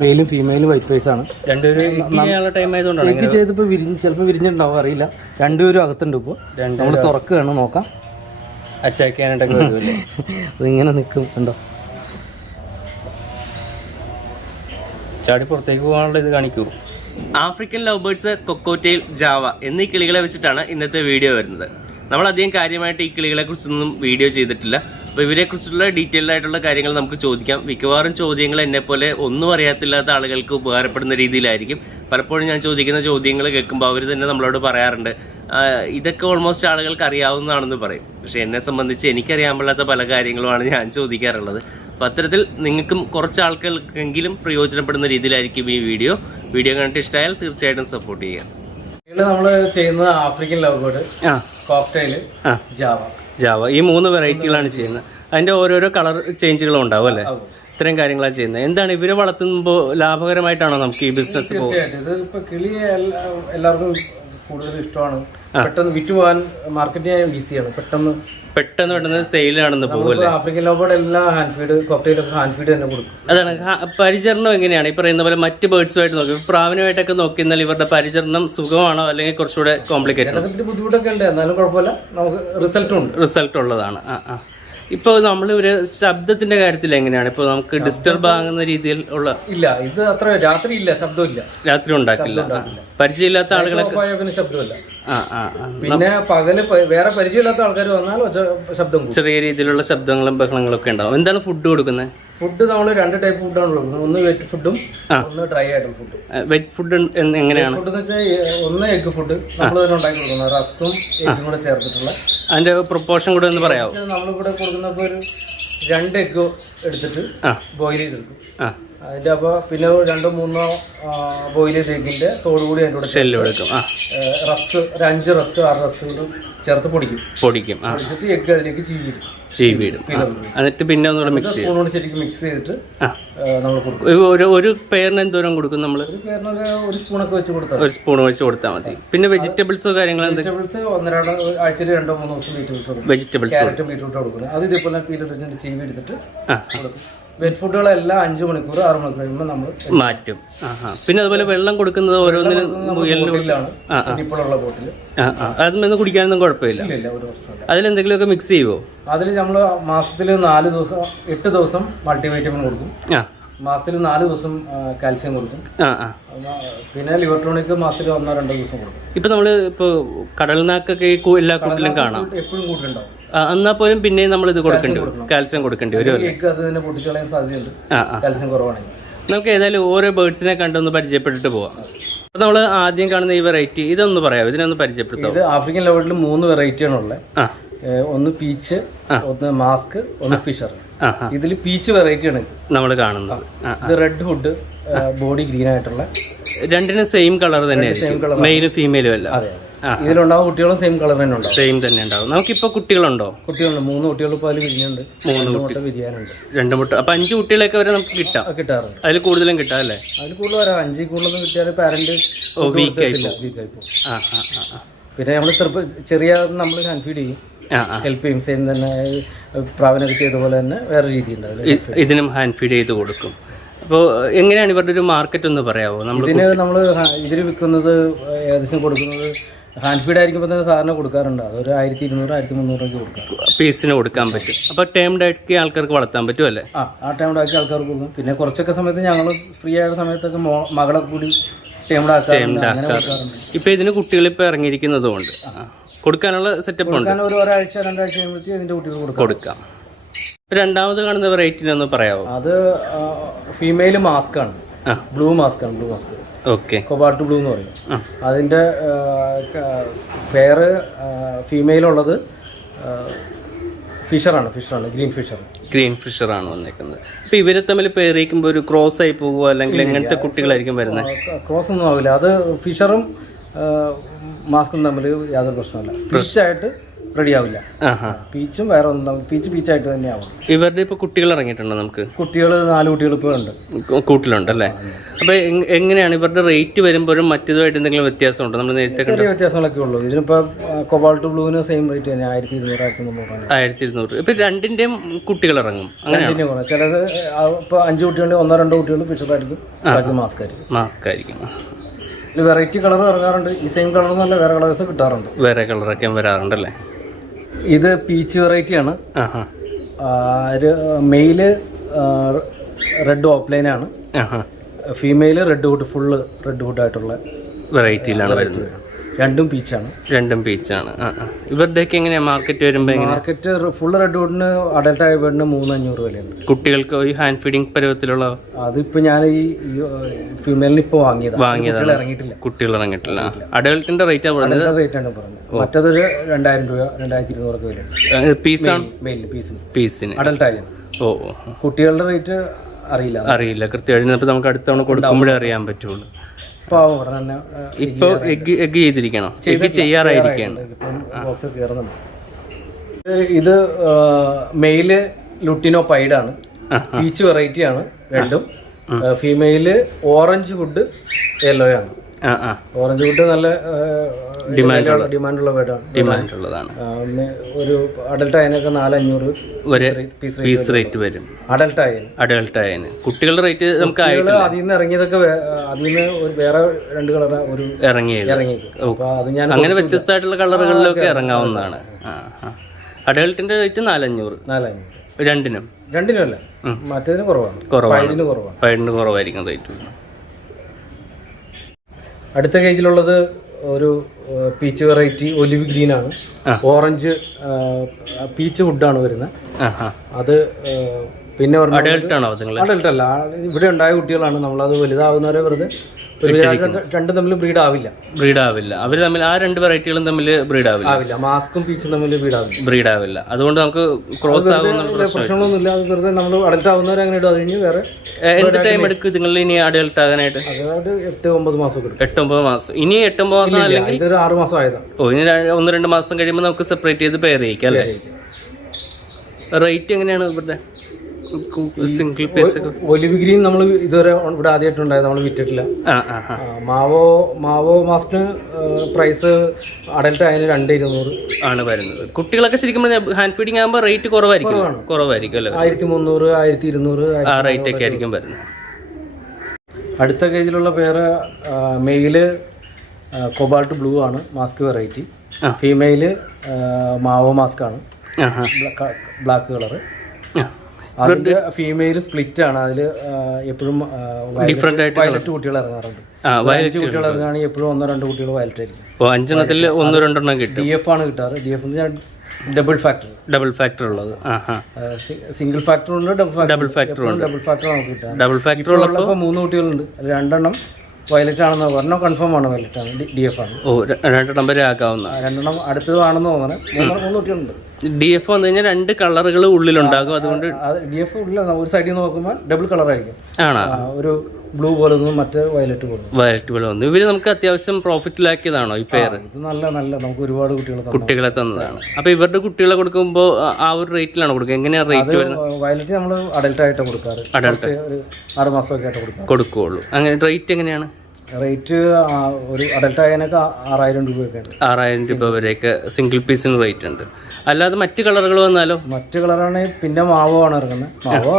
മെയിലും ഫീമെയിലും white face ആണ്. രണ്ടുപേരും ടൈം ആയതുകൊണ്ടാണ് എനിക്ക് ചെയ്തപ്പോൾ ചിലപ്പോൾ വിരിഞ്ഞിട്ടുണ്ടാവും, അറിയില്ല. രണ്ടുപേരും അകത്തുണ്ട്. ഇപ്പോൾ നമ്മൾ തുറക്കുകയാണ്, നോക്കാം. അറ്റാക്ക് ചെയ്യാനായിട്ടൊക്കെ വരുമല്ലേ? അതിങ്ങനെ നിൽക്കും, ഉണ്ടോ? ചാടി പുറത്തേക്ക് പോകാനുള്ള ഇത് കാണിക്കൂ. ആഫ്രിക്കൻ ലവ് ബേർഡ്സ്, കൊക്കോറ്റെയിൽ, ജാവ എന്നീ കിളികളെ വെച്ചിട്ടാണ് ഇന്നത്തെ വീഡിയോ വരുന്നത്. നമ്മളധികം കാര്യമായിട്ട് ഈ കിളികളെ കുറിച്ചൊന്നും വീഡിയോ ചെയ്തിട്ടില്ല. അപ്പോൾ ഇവരെക്കുറിച്ചുള്ള ഡീറ്റെയിൽഡ് ആയിട്ടുള്ള കാര്യങ്ങൾ നമുക്ക് ചോദിക്കാം. മിക്കവാറും ചോദ്യങ്ങൾ എന്നെപ്പോലെ ഒന്നും അറിയാത്തില്ലാത്ത ആളുകൾക്ക് ഉപകാരപ്പെടുന്ന രീതിയിലായിരിക്കും. പലപ്പോഴും ഞാൻ ചോദിക്കുന്ന ചോദ്യങ്ങൾ കേൾക്കുമ്പോൾ അവർ തന്നെ നമ്മളോട് പറയാറുണ്ട്, ഇതൊക്കെ ഓൾമോസ്റ്റ് ആളുകൾക്ക് അറിയാവുന്നതാണെന്ന് പറയും. പക്ഷേ എന്നെ സംബന്ധിച്ച് എനിക്കറിയാൻ പാടില്ലാത്ത പല കാര്യങ്ങളുമാണ് ഞാൻ ചോദിക്കാറുള്ളത്. അപ്പോൾ അത്തരത്തിൽ നിങ്ങൾക്കും കുറച്ച് ആൾക്കാർക്കെങ്കിലും പ്രയോജനപ്പെടുന്ന രീതിയിലായിരിക്കും ഈ വീഡിയോ കണ്ടിട്ട് ഇഷ്ടമായാൽ തീർച്ചയായിട്ടും സപ്പോർട്ട് ചെയ്യുക. നമ്മൾ ചെയ്യുന്നത് African love bird, cocktail, Java ഈ 3 വെറൈറ്റികളാണ് ചെയ്യുന്നത്. അതിൻ്റെ ഓരോരോ കളർ ചേഞ്ചുകളും ഉണ്ടാവും അല്ലേ? ഇത്രയും കാര്യങ്ങളാണ് ചെയ്യുന്നത്. എന്താണ് ഇവരെ വളർത്തുമ്പോൾ ലാഭകരമായിട്ടാണോ നമുക്ക് ഈ ബിസിനസ് പോകുന്നത്? ഇത് കിളി എല്ലാവർക്കും കൂടുതൽ ഇഷ്ടമാണ്. പെട്ടെന്ന് വിറ്റുപോകാൻ മാർക്കറ്റ് ചെയ്യാൻ ഈസിയാണ്. പെട്ടെന്ന് സെയിലാണെന്ന് പോകുമല്ലേ? ആഫ്രിക്കൻ ലവ് ബേർഡ് എല്ലാം ഹാൻഡ് ഫീഡ്, കോക്ടെയിലൊക്കെ ഹാൻഡ് ഫീഡ് തന്നെ കൊടുക്കും. അതാണ് പരിചരണം എങ്ങനെയാണ് ഈ പറയുന്ന പോലെ മറ്റ് ബേർഡ്സുമായിട്ട് നോക്കി പ്രാവിനുമായിട്ടൊക്കെ നോക്കിയാൽ ഇവരുടെ പരിചരണം സുഖമാണോ അല്ലെങ്കിൽ കുറച്ചുകൂടെ കോംപ്ലിക്കേറ്റഡ്? ബുദ്ധിമുട്ടൊക്കെ ഉണ്ട്, എന്നാലും കുഴപ്പമില്ല, നമുക്ക് റിസൾട്ട് ഉള്ളതാണ്. ഇപ്പോൾ നമ്മൾ ഒരു ശബ്ദത്തിന്റെ കാര്യത്തിൽ എങ്ങനെയാണ്? ഇപ്പോൾ നമുക്ക് ഡിസ്റ്റർബ് ആകുന്ന രീതിയിൽ ഉള്ള ഇല്ല, ഇത് അത്ര രാത്രി ഇല്ല, ശബ്ദമില്ല, രാത്രി ഉണ്ടാക്കില്ല. പരിചയമില്ലാത്ത ആളുകളൊക്കെ ശബ്ദമില്ല. പിന്നെ പകല് വേറെ പരിചയമില്ലാത്ത ആൾക്കാർ വന്നാൽ ശബ്ദം, ചെറിയ രീതിയിലുള്ള ശബ്ദങ്ങളും ബഹളങ്ങളും ഒക്കെ ഉണ്ടാവും. എന്താണ് ഫുഡ് കൊടുക്കുന്നത്? ഫുഡ് നമ്മൾ 2 ടൈപ്പ് ഫുഡാണ് കൊടുക്കുന്നത്. ഒന്ന് വെറ്റ് ഫുഡും ഒന്ന് ഡ്രൈ ആയിട്ടുള്ള ഫുഡ്. വെറ്റ് ഫുഡ് എങ്ങനെയാണ്? ഫുഡ് എന്ന് വെച്ചാൽ ഒന്ന് എഗ് ഫുഡ് നമ്മൾ തന്നെ ഉണ്ടാക്കി കൊടുക്കുന്നത്, റസ്കും എഗ്ഗും കൂടെ ചേർത്തിട്ടുള്ള. അതിന്റെ പ്രൊപ്പോർഷൻ കൂടെ ഒന്ന് പറയാമോ? നമ്മളിവിടെ കൊടുക്കുന്നപ്പോൾ ഒരു 2 എഗ് എടുത്തിട്ട് ബോയിൽ ചെയ്തെടുക്കും. അതിന്റെ അപ്പോൾ പിന്നെ 2-3 ബോയിൽ ചെയ്ത എഗ്ഗിന്റെ തോട് കൂടി അതിൻ്റെ കൂടെ ഷെല്ല് എടുക്കും. റസ്ക് ഒരു 5 റസ്ക് 6 റസ്ക് ചേർത്ത് പൊടിക്കും. പൊടിച്ചിട്ട് എഗ്ഗ് അതിലേക്ക് ചീവിടും. എന്നിട്ട് പിന്നെ ഒന്നുകൂടെ മിക്സ് ചെയ്യും. ശരിക്കും മിക്സ് ചെയ്തിട്ട് നമ്മൾ കൊടുക്കും. ഒരു പേരിന് എന്തോരം കൊടുക്കും? നമ്മൾ ഒരു പേരിന് 1 സ്പൂണൊക്കെ വെച്ച് കൊടുത്താൽ 1 സ്പൂൺ വെച്ച് കൊടുത്താൽ മതി. പിന്നെ വെജിറ്റബിൾസോ കാര്യങ്ങൾ വെജിറ്റബിൾസ് 1-2 ആഴ്ചയിൽ 2-3 ദിവസം വെജിറ്റബിൾസ് ക്യാരറ്റും ബീറ്റ്റൂട്ടും കൊടുക്കുന്നത്. അത് ഇതേപോലെ പീലെടുത്തിട്ട് ചീവി എടുത്തിട്ട് കൊടുക്കും. വെറ്റ് ഫുഡുകളെല്ലാം 5 മണിക്കൂർ 6 മണിക്കൂർ കഴിയുമ്പോൾ നമ്മൾ മാറ്റും. പിന്നെ അതുപോലെ വെള്ളം കൊടുക്കുന്നത് ഓരോന്നിനും ഇപ്പോഴുള്ള ബോട്ടിൽ അതൊന്നും കുടിക്കാനൊന്നും കുഴപ്പമില്ല. അതിലെന്തെങ്കിലുമൊക്കെ മിക്സ് ചെയ്യുമോ? അതിൽ നമ്മൾ മാസത്തിൽ 8 ദിവസം മൾട്ടിവൈറ്റമിൻ കൊടുക്കും. മാസത്തിൽ 4 ദിവസം കാൽസ്യം കൊടുക്കും. പിന്നെ ലിവർ ടോണിക് മാസത്തിൽ 1-2 ദിവസം കൊടുക്കും. ഇപ്പൊ നമ്മള് ഇപ്പൊ കടൽനാക്കൊക്കെ എല്ലാ കൂട്ടിലും കാണാം, എപ്പോഴും കൂട്ടിലുണ്ടാവും. എന്നാൽ പോലും പിന്നെയും നമ്മൾ ഇത് കാൽസ്യം കൊടുക്കേണ്ടി വരും. കാൽസ്യം കുറവാണെങ്കിൽ നമുക്ക് ഏതായാലും ഓരോ ബേർഡ്സിനെ കണ്ടൊന്ന് പരിചയപ്പെട്ടിട്ട് പോവാം. അപ്പൊ നമ്മൾ ആദ്യം കാണുന്ന ഈ വെറൈറ്റി ഇതൊന്ന് പറയാം, ഇതിനൊന്ന് പരിചയപ്പെടുത്താം. ഇത് ആഫ്രിക്കൻ ലവ് ബേർഡിൽ 3 വെറൈറ്റി ആണുള്ളത്. ഒന്ന് പീച്ച്, ഒന്ന് മാസ്ക്, ഒന്ന് ഫിഷർ. ഇതിൽ പീച്ച് വെറൈറ്റി ആണ് നമ്മൾ കാണുന്നത്. ഇത് റെഡ് ഹുഡ്, ബോഡി ഗ്രീൻ ആയിട്ടുള്ള, രണ്ടിനും സെയിം കളർ തന്നെ, മെയിലും ഫീമെയിലും അല്ല. ഇതിലുണ്ടാവും കുട്ടികളും സെയിം കളർ തന്നെ ഉണ്ടാവും, സെയിം തന്നെ ഉണ്ടാവും. നമുക്കിപ്പോ കുട്ടികളുണ്ടോ? കുട്ടികളുണ്ട്, 3 കുട്ടികൾ ഇപ്പോൾ അതിൽ വിരിഞ്ഞുണ്ട്. 3 മുട്ട വിരിയാനുണ്ട്, 2 മുട്ട. അപ്പൊ 5 കുട്ടികളൊക്കെ വരെ നമുക്ക് കിട്ടാറുണ്ട്. അതിൽ കൂടുതലും കിട്ടാം അല്ലേ? അതിൽ കൂടുതൽ വരാം. 5 കൂടുതലൊന്നും കിട്ടിയാൽ പാരന്റ് വീക്കായി പിന്നെ നമ്മൾ ചെറിയ നമ്മൾ ഹാൻഡ് ഫീഡ് ചെയ്യും, ഹെൽപ്പ് ചെയ്യും. സെയിം തന്നെ പ്രാവിനൊക്കെ ചെയ്ത പോലെ തന്നെ വേറെ രീതി ഉണ്ട്. ഇതിനും ഹാൻഡ് ഫീഡ് ചെയ്ത് കൊടുക്കും. അപ്പോൾ എങ്ങനെയാണ് ഇവരുടെ ഒരു മാർക്കറ്റ് ഒന്ന് പറയാമോ? ഇതിൽ വിൽക്കുന്നത് ഏകദേശം കൊടുക്കുന്നത് ഹാൻഡ് ഫീഡ് ആയിരിക്കുമ്പോൾ തന്നെ സാറിന് കൊടുക്കാറുണ്ട്. അതൊരു 1200-1300 രൂപയ്ക്ക് കൊടുക്കാം, പീസിന് കൊടുക്കാൻ പറ്റും. അപ്പോൾ ടേംഡ് ആക്കി ആൾക്കാർക്ക് വളർത്താൻ പറ്റും അല്ലേ? ആ ടേംഡ് ആക്കി ആൾക്കാർക്ക് കൊടുക്കും. പിന്നെ കുറച്ചൊക്കെ സമയത്ത് ഞങ്ങൾ ഫ്രീ ആയ സമയത്തൊക്കെ മകളെ കൂടി ടേംഡ് ആക്കാറുണ്ട്. ഇപ്പം ഇതിന് കുട്ടികളിപ്പോൾ ഇറങ്ങിയിരിക്കുന്നതുകൊണ്ട് കൊടുക്കാനുള്ള സെറ്റപ്പ് ഉണ്ട്. ഒരാഴ്ച 2 ആഴ്ച കഴിയുമ്പോഴത്തേക്ക് ഇതിൻ്റെ കുട്ടികൾ കൊടുക്കാം. രണ്ടാമത് കാണുന്ന വെറൈറ്റി ഒന്ന് പറയാമോ? അത് ഫീമെയിൽ മാസ്ക് ആണ്, ബ്ലൂ മാസ്ക് ആണ്. Blue mask, okay, cobalt blue എന്ന് പറയും. അതിൻ്റെ പേര് ഫീമെയിലുള്ളത് ഫിഷറാണ്, ഗ്രീൻ ഫിഷറാണ് വന്നേക്കുന്നത്. ഇപ്പം ഇവരെ തമ്മിൽ പേറിയിക്കുമ്പോൾ ഒരു ക്രോസ് ആയി പോകുമോ, അല്ലെങ്കിൽ എങ്ങനത്തെ കുട്ടികളായിരിക്കും വരുന്നത്? ക്രോസ് ഒന്നും ആവില്ല. അത് ഫിഷറും മാസ്കും തമ്മിൽ യാതൊരു പ്രശ്നമില്ല. ഫിഷായിട്ട് റെഡി ആവില്ല. പീച്ചും വേറെ ഒന്നും പീച്ചായിട്ട് തന്നെയാവും. ഇവരുടെ ഇപ്പൊ കുട്ടികൾ ഇറങ്ങിയിട്ടുണ്ടോ? നമുക്ക് കുട്ടികൾ 4 കുട്ടികൾ ഇപ്പോൾ ഉണ്ട്, കൂട്ടിലുണ്ടല്ലേ. അപ്പൊ എങ്ങനെയാണ് ഇവരുടെ റേറ്റ് വരുമ്പോഴും മറ്റേതുമായിട്ട് എന്തെങ്കിലും വ്യത്യാസം ഉണ്ടോ? നമ്മൾ നേരത്തെ ചെറിയ വ്യത്യാസങ്ങളൊക്കെ ഉള്ളൂ. ഇതിനിപ്പോ കൊബാൾട്ട് ബ്ലൂവിന് സെയിം റേറ്റ് തന്നെ 1200. ഇപ്പൊ രണ്ടിന്റെയും കുട്ടികൾ ഇറങ്ങും അങ്ങനെ? ചിലത് ഇപ്പൊ 5 കുട്ടികളുണ്ട്, 1-2 കുട്ടികൾ ഫിഷറായിരിക്കും, ബാക്കി മാസ്ക് ആയിരിക്കും. വെറൈറ്റി കളർ ഇറങ്ങാറുണ്ട്. ഈ സെയിം കളർ നല്ല വേറെ കളേഴ്സ് കിട്ടാറുണ്ട്, വേറെ കളറൊക്കെ വരാറുണ്ടല്ലേ. ഇത് പീച്ച് വെറൈറ്റിയാണ്. മെയില് റെഡ് ഓപ്ലൈൻ ആണ്, female red hood, full red hood ആയിട്ടുള്ള വെറൈറ്റിയിലാണ് വരുന്നത്. രണ്ടും പീച്ചാണ്. ഇവരുടെയൊക്കെ എങ്ങനെയാ മാർക്കറ്റ് വരുമ്പോൾ? മാർക്കറ്റ് ഫുൾ റെഡ് ഹുഡിന് അഡൽട്ട് ആയ ബേഡിന് 300-500 വിലയുണ്ട്. കുട്ടികൾക്ക് ഈ ഹാൻഡ് ഫീഡിങ് പരുവത്തിലുള്ള അതിപ്പോ ഞാൻ ഈ ഫീമെയിലിന് ഇപ്പൊ വാങ്ങിയതാണ്. കുട്ടികൾ ഇറങ്ങിയിട്ടില്ല. അഡൽട്ടിന്റെ റേറ്റ് ആണ് പറഞ്ഞത്. മറ്റതൊരു 2000 രൂപ 2200 വിലയുണ്ട്. പീസിന് അഡൽട്ട് ആയത്. കുട്ടികളുടെ റേറ്റ് അറിയില്ല കൃത്യമായിട്ട്. നമുക്ക് അടുത്ത തവണ കൊടുക്കുമ്പോഴേ അറിയാൻ പറ്റുള്ളൂ. ഇപ്പൊ എഗ് ചെയ്തിരിക്കണോ? എഗ് ചെയ്യാറായിരിക്കാണ്. ഇത് മെയില് ലുട്ടിനോ പൈഡാണ്, പീച്ച് വെറൈറ്റി ആണ് രണ്ടും. ഫീമെയില് ഓറഞ്ച് ഹുഡ് യെല്ലോയാണ്. ഓറഞ്ച് ഹുഡ് നല്ല ഡിമാൻഡുള്ള ബേഡാണ്. ഒരു അഡൽട്ട് ആയതിനൊക്കെ 400-500 പീസ് റേറ്റ് വരും. അഡൽട്ട് ആയതിന് കുട്ടികളുടെ റേറ്റ് നമുക്ക് അതിൽ നിന്ന് ഇറങ്ങിയതൊക്കെ അതിൽ നിന്ന് വേറെ 2 കളർ ഇറങ്ങിയത്. അങ്ങനെ വ്യത്യസ്തമായിട്ടുള്ള കളറുകളിലൊക്കെ ഇറങ്ങാവുന്നതാണ്. അഡൽട്ടിന്റെ റേറ്റ് 400. രണ്ടിനും അല്ല, മറ്റേതിന് പൈഡിന് കുറവായിരിക്കും റേറ്റ്. അടുത്ത കേജിലുള്ളത് ഒരു പീച്ച് വെറൈറ്റി ഒലിവ് ഗ്രീൻ ആണ്. ഓറഞ്ച് പീച്ച് വുഡാണ് വരുന്നത്. അത് പിന്നെ അഡൽട്ട് അല്ല, ഇവിടെ ഉണ്ടായ കുട്ടികളാണ്. നമ്മളത് വലുതാവുന്നവരെ വെറുതെ രണ്ടും തമ്മിൽ ബ്രീഡ് ആവില്ല. അവർ തമ്മിൽ ആ 2 വെറൈറ്റികളും തമ്മിൽ ബ്രീഡ് ആവില്ല. മാസ്കും പീച്ചും തമ്മിൽ ബ്രീഡ് ആവില്ല. അതുകൊണ്ട് നമുക്ക് ക്രോസ് ആകുന്ന പ്രശ്നങ്ങളൊന്നുമില്ല. അത് വെറുതെ നമ്മൾ അഡൽട്ട് ആവുന്നവർ അങ്ങനെ ഇടും. അത് കഴിഞ്ഞ് വേറെ എന്ത് ടൈം എടുക്കും നിങ്ങൾ ഇനി അഡൽട്ട് ആകാനായിട്ട്? 8-9 മാസം. 8-9 മാസം. ഇനി 8-9 മാസം അല്ലെങ്കിൽ 6 മാസം ആയതാണ്. ഇനി 1-2 മാസം കഴിയുമ്പോൾ നമുക്ക് സെപ്പറേറ്റ് ചെയ്ത് പെയർ ചെയ്യിക്കാം അല്ലേ? റേറ്റ് എങ്ങനെയാണ് ഇവരുടെ? സിംഗിൾ പീസ് ഒലിവ് ഗ്രീൻ നമ്മൾ ഇതുവരെ ഇവിടെ ആദ്യമായിട്ടുണ്ടായത്, നമ്മൾ വിറ്റിട്ടില്ല. മാവോ മാസ്കിന് പ്രൈസ് അഡൽട്ട് ആയതിന് 2,200 ആണ് വരുന്നത്. കുട്ടികളൊക്കെ ശരിക്കും ഹാൻഡ് ഫീഡിങ് ആകുമ്പോൾ റേറ്റ് കുറവായിരിക്കും അല്ലേ? 1,300, 1,200 ആ റേറ്റ് ഒക്കെ ആയിരിക്കും വരുന്നത്. അടുത്ത കേജിലുള്ള പേര് മെയില് കൊബാൾട്ട് ബ്ലൂ ആണ്, mask variety. Female Mao mask ആണ്, ബ്ലാക്ക് കളറ്. അതിന്റെ ഫീമെയിൽ സ്പ്ലിറ്റ് ആണ്. അതിൽ എപ്പോഴും വയലറ്റ് കുട്ടികൾ ഇറങ്ങാറുണ്ട്. വയലറ്റ് കുട്ടികൾ ഇറങ്ങുകയാണെങ്കിൽ എപ്പോഴും 1-2 കുട്ടികൾ വയലറ്റ് ആയിരിക്കും. 5 1-2 കിട്ടും. DF ആണ് കിട്ടാറ്. DF ഡബിൾ ഫാക്ടർ ഉള്ളത്. സിംഗിൾ ഫാക്ടർ ഉണ്ട്, ഡബിൾ ഫാക്ടർ നമുക്ക് കിട്ടാറ്. ഡബിൾ ഫാക്ടർ ഉള്ളപ്പോൾ 3 കുട്ടികളുണ്ട്. 2 വയലറ്റ് ആണെന്ന് പറഞ്ഞാൽ കൺഫേം ആണ്, വയലറ്റ് ആണ്, DF ആണ്. 2 വരെ ആക്കാവുന്ന 2 അടുത്തത് ആണെന്ന് തോന്നുന്നത്. 3 കുട്ടികളുണ്ട്. DF വന്നു കഴിഞ്ഞാൽ 2 കളറുകൾ ഉള്ളിലുണ്ടാകും. അതുകൊണ്ട് DF ഉള്ളിൽ ഒരു സൈഡിൽ നോക്കുമ്പോൾ ഡബിൾ കളർ ആയിരിക്കും. ഒരു ബ്ലൂ പോലെ ഒന്നും മറ്റേ വയലറ്റ് പോലെ വന്നു. ഇവര് നമുക്ക് അത്യാവശ്യം പ്രോഫിറ്റിലാക്കിയതാണോ ഈ പേര്? ഇത് നല്ല നമുക്ക് ഒരുപാട് കുട്ടികളെ തന്നതാണ്. അപ്പൊ ഇവരുടെ കുട്ടികളെ കൊടുക്കുമ്പോൾ ആ ഒരു റേറ്റിലാണ് കൊടുക്കുക? എങ്ങനെയാണ് റേറ്റ് വരുന്നത്? വയലറ്റ് നമ്മൾ അഡൽട്ട് ആയിട്ട് കൊടുക്കാറ്. അഡൽട്ട് 6 മാസമൊക്കെ ആയിട്ട് കൊടുക്കുള്ളൂ. അങ്ങനെ റേറ്റ് എങ്ങനെയാണ്? റേറ്റ് ഒരു അഡൽട്ട് ആയതിനൊക്കെ 6,000 രൂപയൊക്കെ ഉണ്ട്. 6,000 രൂപ വരെയൊക്കെ സിംഗിൾ പീസിന് റേറ്റ് ഉണ്ട്. അല്ലാതെ മറ്റ് കളറുകൾ വന്നാലോ? മറ്റ് കളറാണെങ്കിൽ പിന്നെ മാവോ ആണ് ഇറങ്ങുന്നത്. മാവോ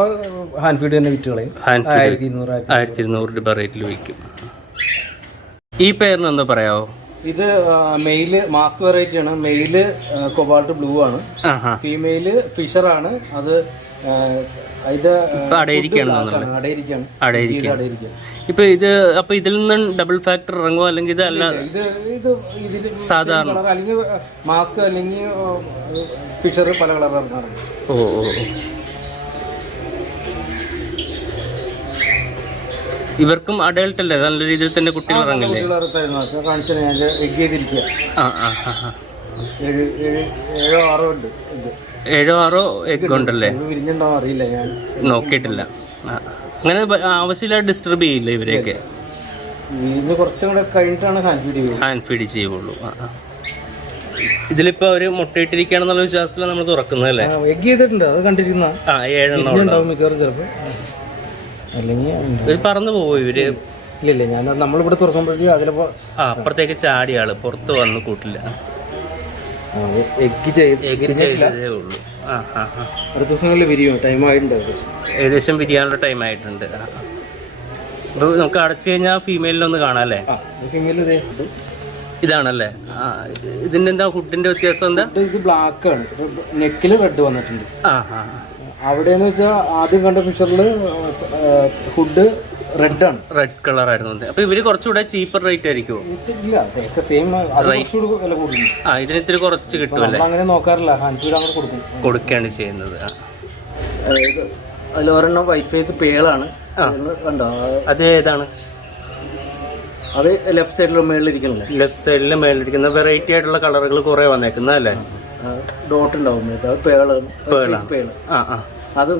ഹാൻഡ് ഫീഡ് തന്നെ വിറ്റ് കളയും. 1,200 രൂപ റേറ്റിൽ വിൽക്കും. ഈ പേരിന് എന്താ പറയാവോ? ഇത് മെയില് മാസ്ക് വെറൈറ്റി ആണ്. മെയില് കൊബാൾട്ട് ബ്ലൂ ആണ്. ഫീമെയില് ഫിഷർ ആണ്. അത് അതിന്റെ അടയിരിക്കാണ്. ഇപ്പൊ ഇത് അപ്പൊ ഇതിൽ നിന്ന് ഡബിൾ ഫാക്ടർ ഇറങ്ങുമോ അല്ലെങ്കിൽ ഇത് അല്ല? സാധാരണ അല്ലെങ്കിൽ മാസ്ക് അല്ലെങ്കിൽ ഫിഷർ പല കളർ ഇറങ്ങാറുണ്ട്. ഇവർക്കും അഡൽട്ട് അല്ലേ? നല്ല രീതിയിൽ തന്നെ കുട്ടികൾ ഇറങ്ങില്ലേ? 7-6 എഗ് ഉണ്ടല്ലേ? അറിയില്ല, ഞാൻ നോക്കിയിട്ടില്ല. അങ്ങനെ ആവശ്യമില്ല ഡിസ്റ്റർബ് ചെയ്യില്ല ഇവരെയൊക്കെ? കുറച്ചും കൂടെ കഴിഞ്ഞിട്ടാണ് ഹാൻഡ് ഫീഡ് ചെയ്യുള്ളൂ. ഇതിലിപ്പോ അവര് മുട്ടയിട്ടിരിക്കുകയാണെന്നുള്ള വിശ്വാസത്തിലാണ് നമ്മൾ തുറക്കുന്നത് അല്ലേ? എഗ് ചെയ്തിട്ടുണ്ട്, അത് കണ്ടിരിക്കുന്ന 7 എണ്ണം ഉണ്ടാവും മിക്കവാറും ചിലപ്പോൾ. അല്ലെങ്കിൽ പറന്നു പോകും ഇവര്. ഇല്ല, ഞാൻ നമ്മളിവിടെ തുറക്കുമ്പോഴേക്കും അതിലിപ്പോ അപ്പുറത്തേക്ക് ചാടിയ ആള് പുറത്ത് വന്ന് കൂട്ടില്ല. എഗ് ചെയ്തതേ ഉള്ളൂ. അടുത്ത ദിവസങ്ങളിൽ വിരിയും, ടൈം ആയിട്ടുണ്ട്, ഏകദേശം വിരിയാനുള്ള ടൈം ആയിട്ടുണ്ട്. അപ്പോൾ നമുക്ക് അടച്ചു കഴിഞ്ഞാൽ ഫീമെയിലൊന്ന് കാണാം അല്ലേ? ഫീമെയിൽ ഇതാണല്ലേ? ഇതിന്റെ എന്താ ഹുഡിന്റെ വ്യത്യാസം എന്താ? ഇത് ബ്ലാക്ക് ആണ്, നെക്കില് റെഡ് വന്നിട്ടുണ്ട്. അവിടെന്ന് വെച്ചാൽ ആദ്യം കണ്ട ഫിഷറിൽ ഹുഡ് റെഡ് ആണ്, റെഡ് കളർ ആയിരുന്നു. അപ്പൊ ഇവര് കുറച്ചുകൂടെ ചീപ്പർ റേറ്റ് ആയിരിക്കുമോ? ഇതിന് ഇത്തിരി കുറച്ച് കിട്ടുമല്ലേ? അങ്ങനെ നോക്കാറില്ല, ഹാൻഡ് ഫീഡ് അങ്ങനെ കൊടുക്കുകയാണ് ചെയ്യുന്നത്. അതിൽ ഒരെണ്ണം വൈറ്റ് ഫേസ് പേളാണ്, കണ്ടോ? അത് ഏതാണ്? അത് ലെഫ്റ്റ് സൈഡിൽ മേളിലിരിക്കണല്ലേ? ലെഫ്റ്റ് സൈഡിൽ മേളിലിരിക്കുന്ന വെറൈറ്റി ആയിട്ടുള്ള കളറുകൾ കുറെ വന്നേക്കുന്നത് അല്ലേ? ഡോട്ട് ഉണ്ടാവും, പേള്. അത്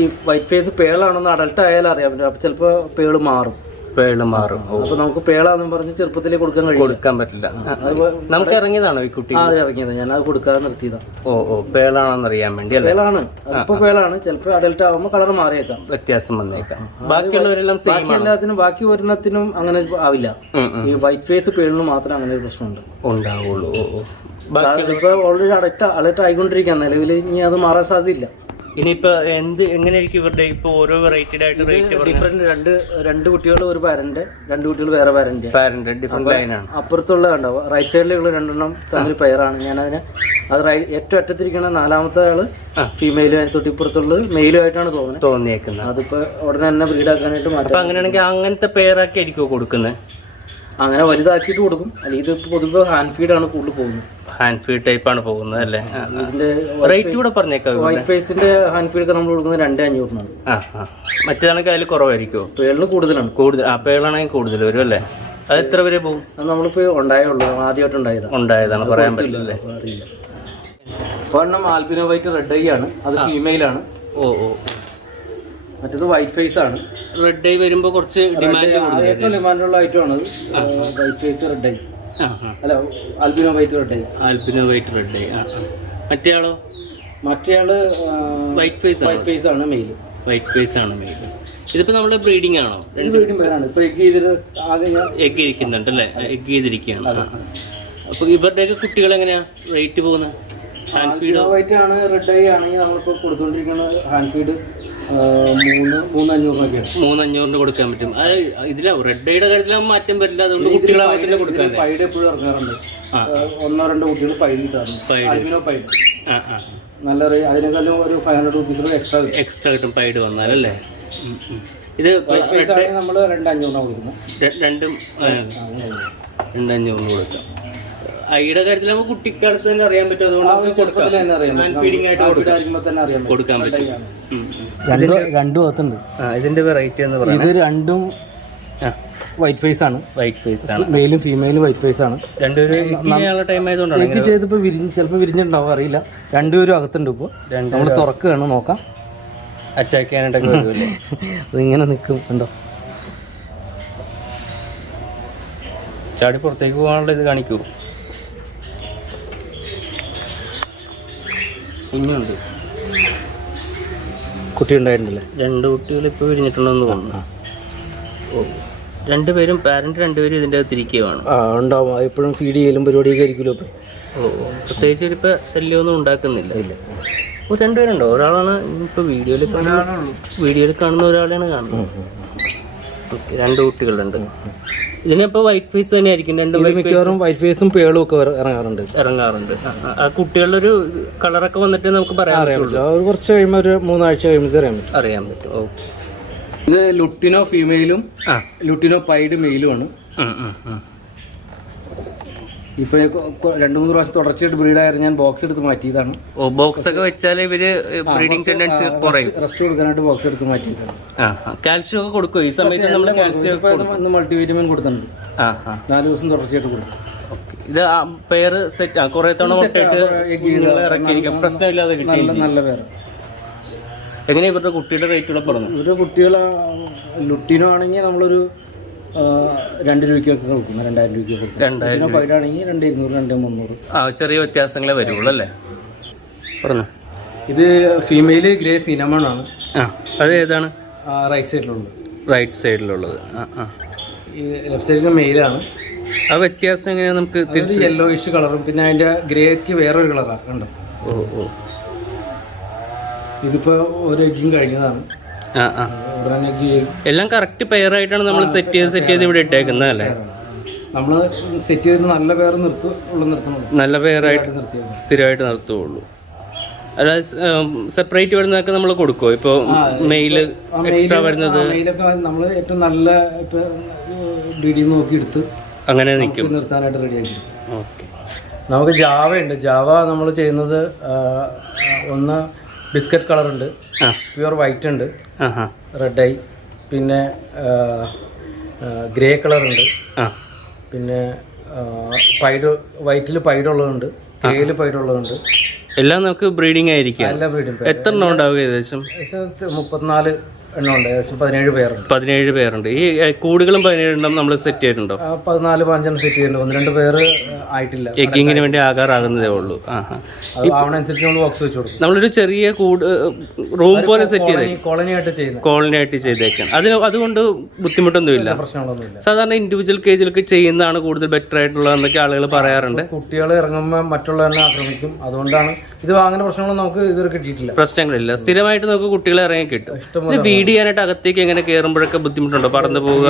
ഈ വൈറ്റ് ഫേസ് പേളാണെന്ന് അഡൽട്ട് ആയാലും അറിയാൻ പറ്റും. അപ്പൊ ചിലപ്പോ പേള് മാറും. അപ്പൊ നമുക്ക് പേളാന്ന് പറഞ്ഞ് ചെറുപ്പത്തിലേ കൊടുക്കാൻ പറ്റില്ല. നമുക്ക് ഇറങ്ങിയതാണോ ഈ കുട്ടി? അത് ഇറങ്ങിയത്, ഞാൻ അത് കൊടുക്കാതെ നിർത്തിയതാണ്. പേളാണെന്ന് അറിയാൻ വേണ്ടി. പേളാണ്, ഇപ്പൊ പേളാണ്. ചിലപ്പോ അഡൽട്ട് ആകുമ്പോൾ കളർ മാറിയേക്കാം, വ്യത്യാസം വന്നേക്കാം. ബാക്കിയുള്ളവരെല്ലാം എല്ലാത്തിനും, ബാക്കി ഒരെണ്ണത്തിനും അങ്ങനെ ആവില്ല. ഈ വൈറ്റ് ഫേസ് പേളിന് മാത്രമേ അങ്ങനെ ഒരു പ്രശ്നം ഉണ്ടാവുള്ളൂ. ഇപ്പൊ ഓൾറെഡി അഡൽട്ട് ആയിക്കൊണ്ടിരിക്കുക, നിലവിൽ ഇനി അത് മാറാൻ സാധ്യതയില്ല. ഇനിയിപ്പോ എങ്ങനെയായിരിക്കും ഇവരുടെ ഇപ്പൊ ഓരോ വെറൈറ്റിയുടെ ആയിട്ട് റേറ്റ്? ഡിഫറെന്റ്, രണ്ട് കുട്ടികൾ ഒരു പാരന്റ്, 2 കുട്ടികൾ വേറെ പാരന്റ്, ഡിഫറെന്റ് ലൈനാണ്. അപ്പുറത്തുള്ള കണ്ടാവും, റൈറ്റ് സൈഡിലുള്ള 2 എണ്ണം തമ്മിൽ പെയറാണ്. ഞാനതിന് അത് ഏറ്റവും അറ്റത്തിരിക്കുന്ന 4-മത്തെ ആള് ഫീമെയിലും തൊട്ടിപ്പുറത്തുള്ളത് മെയിലും ആയിട്ടാണ് തോന്നിയേക്കുന്നത്. അതിപ്പോ ഉടനെ തന്നെ ബ്രീഡാക്കാനായിട്ട് മാറ്റാം. അങ്ങനെയാണെങ്കിൽ അങ്ങനത്തെ പെയറാക്കി ആയിരിക്കുമോ കൊടുക്കുന്നത്? അങ്ങനെ വലുതാക്കിയിട്ട് കൊടുക്കും. അല്ലെങ്കിൽ ഇത് പൊതുവെ ഹാൻഡ് ഫീഡാണ് കൂടുതൽ പോകുന്നത്. ഹാൻഡ് ഫീഡ് ടൈപ്പ് ആണ് പോകുന്നത് അല്ലേ? ഇതിന്റെ റേറ്റ് കൂടെ പറഞ്ഞേക്കാം. വൈറ്റ് ഫേസിന്റെ ഹാൻഡ് ഫീഡ് ഒക്കെ നമ്മൾ കൊടുക്കുന്നത് 2,500 മറ്റേതാണെങ്കിൽ അതിൽ കുറവായിരിക്കുമോ? പേളിന് കൂടുതലാണ്. പേളാണെങ്കിൽ കൂടുതൽ വരും അല്ലേ? അത് എത്ര വരെ പോകും? നമ്മളിപ്പോ ഉണ്ടായുള്ളൂ, ആദ്യമായിട്ട് ഉണ്ടായതാണ്, പറയാൻ പറ്റില്ല. ഒരെണ്ണം ആൽബിനോ വൈറ്റ് റെഡ് ഐ ആണ്, അത് ഫീമെയിലാണ്. മറ്റേത് വൈറ്റ് ഫേസ് ആണ്. റെഡ് ഐ വരുമ്പോ കുറച്ച് ഏറ്റവും ഡിമാൻഡുള്ള ഐറ്റം ആണ് വൈറ്റ് ഫേസ് റെഡ് ഐ. അല്ല, ആൽബിനോ വൈറ്റ് റെഡ് ഐ. മറ്റേയാള് വൈറ്റ് ഫേസ് ആണ് മെയിൽ. ഇതിപ്പോ നമ്മുടെ ബ്രീഡിംഗ് ആണോ? ബ്രീഡിംഗ് പേരാണ്. ഇപ്പൊ എഗ് ഇരിക്കുന്നുണ്ടല്ലേ? എഗ് ചെയ്തിരിക്കുകയാണ്. അപ്പൊ ഇവരുടെയൊക്കെ കുട്ടികൾ എങ്ങനെയാ റേറ്റ് പോകുന്നത്? ഹാൻഡ് ഫീഡ് വൈറ്റ് ആണ്, റെഡ് ഐ ആണെങ്കിൽ നമ്മളിപ്പോ കൊടുത്തോണ്ടിരിക്കുന്ന ഹാൻഡ് ഫീഡ് 3,500 3,500 കൊടുക്കാൻ പറ്റും. ഇതില റെഡ് ഐയുടെ കാര്യത്തിൽ മാറ്റം വരില്ല. അതുകൊണ്ട് കുട്ടികളെ കൊടുക്കാം. പൈഡ് എപ്പോഴും ഇറങ്ങാറുണ്ട്. 1-2 കുട്ടികൾ പൈഡ് കിട്ടാറുണ്ട്. നല്ല അതിനേക്കാളും ഒരു 500 രൂപീസ് എക്സ്ട്രാ കിട്ടും പൈഡ് വന്നാലല്ലേ? ഇത് നമ്മള് 2,500 കൊടുക്കുന്നത്. 2,500 കൊടുക്കാം. ഐയുടെ കാര്യത്തിൽ നമുക്ക് കുട്ടിക്കാലത്ത് തന്നെ അറിയാൻ പറ്റും. അതുകൊണ്ട് കൊടുക്കാൻ പറ്റും. രണ്ടും അകത്തുണ്ട്. ഇതിന്റെ വെറൈറ്റി എന്ന് പറയുന്നത് ഇത് രണ്ടും വൈറ്റ് ഫേസ് ആണ്. മെയിലും ഫീമെയിലും വൈറ്റ് ഫേസ് ആണ്. രണ്ടുപേരും ടൈം ആയതുകൊണ്ടാണ് ചെയ്തപ്പോ ചിലപ്പോൾ വിരിഞ്ഞിട്ടുണ്ടാവും, അറിയില്ല. രണ്ടുപേരും അകത്തുണ്ട്. ഇപ്പോൾ നമ്മൾ തുറക്കുകയാണ്, നോക്കാം. അറ്റാക്ക് ചെയ്യാനായിട്ടൊക്കെ വരുമല്ലേ? അതിങ്ങനെ നിൽക്കും, കണ്ടോ? ചാടി പുറത്തേക്ക് പോകാനുള്ള ഇത് കാണിക്കൂ. ഇനിയുണ്ട് കുട്ടി ഉണ്ടായിരുന്നില്ലേ? 2 കുട്ടികൾ ഇപ്പോൾ വിരിഞ്ഞിട്ടുണ്ടെന്ന് തോന്നുന്നു. രണ്ടുപേരും പാരന്റ് രണ്ടുപേരും ഇതിൻ്റെ അകത്ത് ഇരിക്കുകയാണ്. ഉണ്ടാവും, എപ്പോഴും ഫീഡ് ചെയ്യലും പരിപാടിയൊക്കെ ആയിരിക്കുമല്ലോ. ഇപ്പോൾ പ്രത്യേകിച്ച് ഇപ്പോൾ ശല്യമൊന്നും ഉണ്ടാക്കുന്നില്ല. അപ്പോൾ 2 പേരുണ്ടോ? ഒരാളാണ് ഇപ്പോൾ വീഡിയോയിൽ കാണുന്ന ഒരാളെയാണ് കാണുന്നത്. ഓക്കെ, 2 കുട്ടികളുണ്ട്. ഇതിനിപ്പോൾ വൈറ്റ് ഫേസ് തന്നെ ആയിരിക്കും. മിക്കവാറും വൈറ്റ് ഫേസും പേളും ഒക്കെ ഇറങ്ങാറുണ്ട്. ആ കുട്ടികളുടെ ഒരു കളറൊക്കെ വന്നിട്ട് നമുക്ക് പറയാൻ പറ്റുള്ളൂ. കുറച്ച് കഴിയുമ്പോൾ ഒരു 3 ആഴ്ച കഴിയുമ്പോൾ അറിയാൻ പറ്റും. ഓക്കെ, ഇത് ലുട്ടിനോ ഫീമെയിലും ലുട്ടിനോ പൈഡ് മെയിലും ആണ്. ഇപ്പൊ 2-3 പ്രാവശ്യം തുടർച്ചയായിട്ട് ബ്രീഡായിരുന്നു. ഞാൻ ബോക്സ് എടുത്ത് മാറ്റിയതാണ്. ബോക്സ് ഒക്കെ വെച്ചാൽ ഇവര് ബ്രീഡിംഗ് ടെൻഡൻസി റെസ്റ്റ് കൊടുക്കാനായിട്ട് ബോക്സ് എടുത്ത് മാറ്റിയതാണ്. കാൽഷ്യം ഒക്കെ കൊടുക്കും ഈ സമയത്ത്? നമ്മൾ കാൽഷ്യം മൾട്ടിവൈറ്റമിൻ കൊടുത്തിട്ടുണ്ട്. 4 ദിവസം തുടർച്ചയായിട്ട് കൊടുക്കും. ഇത് പെയർ സെറ്റ് കുറെ തവണ ഇറക്കിയിരിക്കും, പ്രശ്നമില്ലാതെ കിട്ടി. നല്ല പേര്. എങ്ങനെയാ ഇവരുടെ കുട്ടിയുടെ റേറ്റുകളെ പറഞ്ഞു? ഇവരുടെ കുട്ടികൾ ലുട്ടിനോ ആണെങ്കിൽ നമ്മളൊരു 2 രൂപയ്ക്കൊക്കെ കൊടുക്കും, 2000 രൂപയ്ക്ക് കൊടുക്കും. 2000 പൈഡാണെങ്കിൽ 2200, 2300. ചെറിയ വ്യത്യാസങ്ങളേ വരുള്ളൂ അല്ലേ? പറഞ്ഞു. ഇത് ഫീമെയിൽ ഗ്രേ സിനമൺ ആണ്. അത് ഏതാണ്? റൈറ്റ് സൈഡിലുള്ളത്. റൈറ്റ് സൈഡിലുള്ളത്. ഈ ലെഫ്റ്റ് സൈഡിൽ മെയിലാണ്. ആ വ്യത്യാസം എങ്ങനെയാണ്? നമുക്ക് തിരിച്ച് യെല്ലോയിഷ് കളറും പിന്നെ അതിൻ്റെ ഗ്രേക്ക് വേറൊരു കളറാണ് കണ്ടോ. ഇതിപ്പോൾ ഒരു എഗ്ഗും കഴിഞ്ഞതാണ്. എല്ലാം കറക്റ്റ് പെയറായിട്ടാണ് നമ്മൾ സെറ്റ് ചെയ്ത് ഇവിടെ ഇട്ടേക്കുന്നത് അല്ലേ? നമ്മൾ സെറ്റ് ചെയ്തിട്ട് നല്ല പേർ നിർത്തണം. നല്ല പേരായിട്ട് സ്ഥിരമായിട്ട് നിർത്തുകയുള്ളൂ. അതായത് സെപ്പറേറ്റ് വരുന്നതൊക്കെ നമ്മൾ കൊടുക്കുമോ? ഇപ്പോൾ മെയിൽ എക്സ്ട്രാ വരുന്നത് മെയിലൊക്കെ നമ്മൾ ഏറ്റവും നല്ല ഡി നോക്കി എടുത്ത് അങ്ങനെ നിർത്താനായിട്ട് റെഡിയാക്കി. ഓക്കെ. നമുക്ക് ജാവ ഉണ്ട്. ജാവ നമ്മൾ ചെയ്യുന്നത് ഒന്ന് ബിസ്ക്കറ്റ് കളറുണ്ട്, പ്യുവർ വൈറ്റ് ഉണ്ട്, റെഡ് ഐ, പിന്നെ ഗ്രേ കളറുണ്ട്, പിന്നെ വൈറ്റിൽ പൈഡുള്ളതുണ്ട്, ഗ്രേയിൽ പൈഡുള്ളതുണ്ട്. എല്ലാം നമുക്ക് ബ്രീഡിംഗ് ആയിരിക്കും. എല്ലാ ബ്രീഡിംഗ്. എത്ര എണ്ണം ഉണ്ടാവുക? ഏകദേശം 34 എണ്ണം ഉണ്ട്. ഏകദേശം 17 പേരുണ്ട്. 17 പേരുണ്ട്. ഈ കൂടുകളും 17 എണ്ണം നമ്മൾ സെറ്റ് ചെയ്തിട്ടുണ്ടോ? 14-15 സെറ്റ് ചെയ്യുന്നുണ്ട്. 1-2 പേര് ആയിട്ടില്ല. എഗ്ഗിങ്ങിന് വേണ്ടി ആകാറാകുന്നതേ ഉള്ളൂ. ആവണനുസരിച്ച് നമ്മൾ ബോക്സ് വെച്ച് കൊടുക്കും. നമ്മളൊരു ചെറിയ റൂം പോലെ സെറ്റ് ചെയ്ത് കോളനി ആയിട്ട് ചെയ്തേക്കാം. അതുകൊണ്ട് ബുദ്ധിമുട്ടൊന്നുമില്ല, പ്രശ്നങ്ങളൊന്നുമില്ല. സാധാരണ ഇൻഡിവിജ്വൽ കേജിലൊക്കെ ചെയ്യുന്നതാണ് കൂടുതൽ ബെറ്റർ ആയിട്ടുള്ളതെന്നൊക്കെ ആളുകൾ പറയാറുണ്ട്. കുട്ടികൾ ഇറങ്ങുമ്പോൾ മറ്റുള്ളവരെ ആക്രമിക്കും. അതുകൊണ്ടാണ് ഇത് അങ്ങനെ പ്രശ്നങ്ങളൊന്നും നമുക്ക് ഇതുവരെ കിട്ടിയിട്ടില്ല. പ്രശ്നങ്ങളില്ല. സ്ഥിരമായിട്ട് നമുക്ക് കുട്ടികളെ ഇറങ്ങി കിട്ടും. ഫീഡ് ചെയ്യാനായിട്ട് അകത്തേക്ക് എങ്ങനെ കയറുമ്പോഴൊക്കെ ബുദ്ധിമുട്ടുണ്ടോ? പറന്നു പോവുക?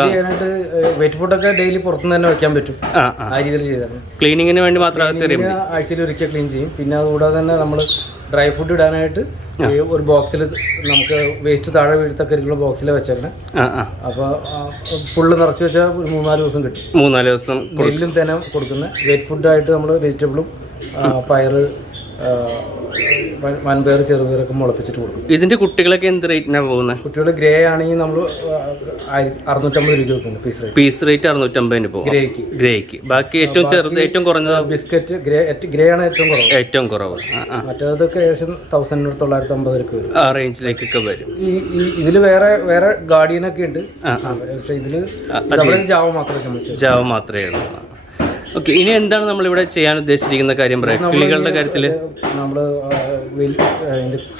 വെറ്റ് ഫുഡൊക്കെ ഡെയിലി പുറത്തുനിന്ന് തന്നെ വെക്കാൻ പറ്റും. ആ രീതിയിൽ ചെയ്താണ്. ക്ലീനിങ്ങിന് വേണ്ടി മാത്രം ആഴ്ചയിൽ ഒരിക്കൽ ക്ലീൻ ചെയ്യും. പിന്നെ അതുകൂടാതെ തന്നെ നമ്മൾ ഡ്രൈ ഫുഡ് ഇടാനായിട്ട് ഒരു ബോക്സിൽ നമുക്ക് വേസ്റ്റ് താഴെ വീഴത്തക്കരിക്കുള്ള ബോക്സിൽ വെച്ചേക്കണം. അപ്പോൾ ഫുള്ള് നിറച്ച് വെച്ചാൽ ഒരു 3-4 ദിവസം കിട്ടും. 3-4 ദിവസം നെല്ലും തന്നെ കൊടുക്കുന്ന വെറ്റ് ഫുഡായിട്ട് നമ്മൾ വെജിറ്റബിളും പയറ്, വൻപയർ, ചെറുപയറൊക്കെ മുളപ്പിച്ചിട്ട് കൊടുക്കും. ഇതിന്റെ കുട്ടികളൊക്കെ എന്ത് റേറ്റിനാണ് പോകുന്നത്? കുട്ടികൾ ഗ്രേ ആണെങ്കിൽ നമ്മൾ 650 രൂപ വെക്കുന്നു. പീസ് റേറ്റ് 650 പോകും ഗ്രേക്ക്. ബാക്കി ഏറ്റവും ചെറുത് ഏറ്റവും കുറഞ്ഞത് ബിസ്ക്കറ്റ് ഗ്രേ ആണ് ഏറ്റവും കുറവ്. മറ്റേതൊക്കെ ഏകദേശം 1950 വരും. ആ റേഞ്ചിലേക്കൊക്കെ വരും. ഇതിൽ വേറെ ഗാർഡിയനൊക്കെ ഉണ്ട്. പക്ഷെ ഇതില് ജാവ മാത്രമേ ഉള്ളൂ. ഓക്കെ. ഇനി എന്താണ് നമ്മളിവിടെ ചെയ്യാൻ ഉദ്ദേശിച്ചിരിക്കുന്ന കാര്യം പറയാം? കിളികളുടെ കാര്യത്തിൽ നമ്മൾ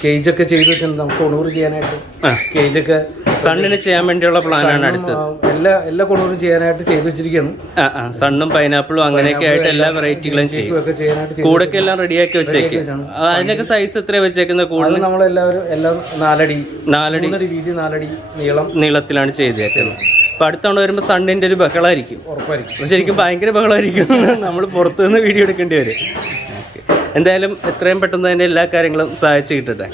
കേജൊക്കെ ചെയ്ത് വെച്ചിട്ടുണ്ട്. നമുക്ക് കൊണൂറ് ചെയ്യാനായിട്ട് കേജൊക്കെ സണ്ണിന് ചെയ്യാൻ വേണ്ടിയുള്ള പ്ലാനാണ് അടുത്തത്. എല്ലാ കൊണൂറും ചെയ്യാനായിട്ട് ചെയ്ത് വെച്ചിരിക്കുകയാണ്. സണ്ണും പൈനാപ്പിളും അങ്ങനെയൊക്കെ ആയിട്ട് എല്ലാ വെറൈറ്റികളും ചെയ്യും. കൂടൊക്കെ എല്ലാം റെഡിയാക്കി വെച്ചേക്കും. അതിനൊക്കെ സൈസ് എത്ര വെച്ചേക്കുന്ന കൂടുതൽ? നമ്മളെല്ലാവരും എല്ലാം 4 അടി വീതി, 4 അടി നീളത്തിലാണ് ചെയ്തേക്കുന്നത്. അപ്പോൾ അടുത്തവണ വരുമ്പോൾ സണ്ണിൻ്റെ ഒരു ബഹളമായിരിക്കും. ഉറപ്പായിരിക്കും. ശരിക്കും ഭയങ്കര ബഹളമായിരിക്കും. നമ്മൾ പുറത്തുനിന്ന് വീഡിയോ എടുക്കേണ്ടി വരും. എന്തായാലും എത്രയും പെട്ടെന്ന് തന്നെ എല്ലാ കാര്യങ്ങളും സഹായിച്ചു കിട്ടട്ടെ.